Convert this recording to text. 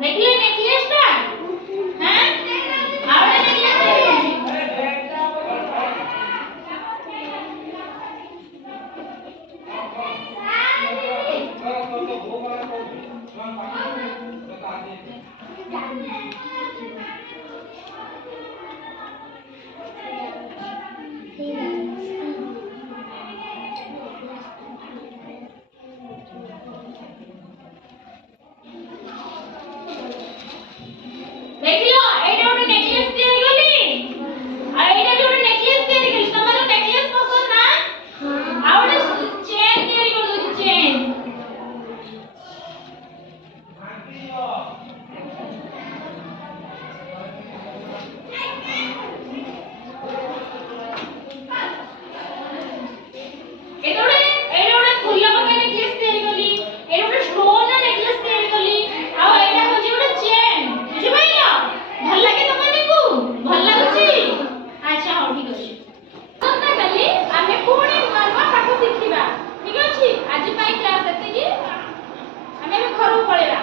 देखिए नेकलेसটা হ্যাঁ আরে নেকলেস ଦେଖିଲ ଏଇଟା ଗୋଟେ ନେକଲେସ ତିଆରି କଲି ଆଉ ଏଇଟା ବି ଗୋଟେ ନେକଲେସ ତିଆରି କଲି ତମର ନେକଲେସ ପସନ୍ଦ ନା ଆଉ ଗୋଟେ ଚେନ୍ ତିଆରି କରି ଦଉଛି ଚେନ୍ ଏଇଟା ଗୋଟେ ଫୁଲ ପକା ନେକଲେସ ତିଆରି କଲି ଏଇଟା ଗୋଟେ ଷ୍ଟୋନ ନେକଲେସ ତିଆରି କଲି ଆଉ ଏଇଟା ହଉଛି ଗୋଟେ ଚେନ୍ ବୁଝିପାରିଲ ଭଲ ଲାଗେ ତମମାନଙ୍କୁ ଭଲ ଲାଗୁଛି ଆଚ୍ଛା ହଉ ଠିକ ଅଛି ଆସନ୍ତା କାଲି ଆମେ ପୁଣି ନୂଆ ନୂଆ ପାଠ ଶିଖିବା ଠିକ ଅଛି ଆଜି ପାଇଁ କ୍ଲାସ ଏତିକି ଆମେ ଏବେ ଘରକୁ ପଳେଇବା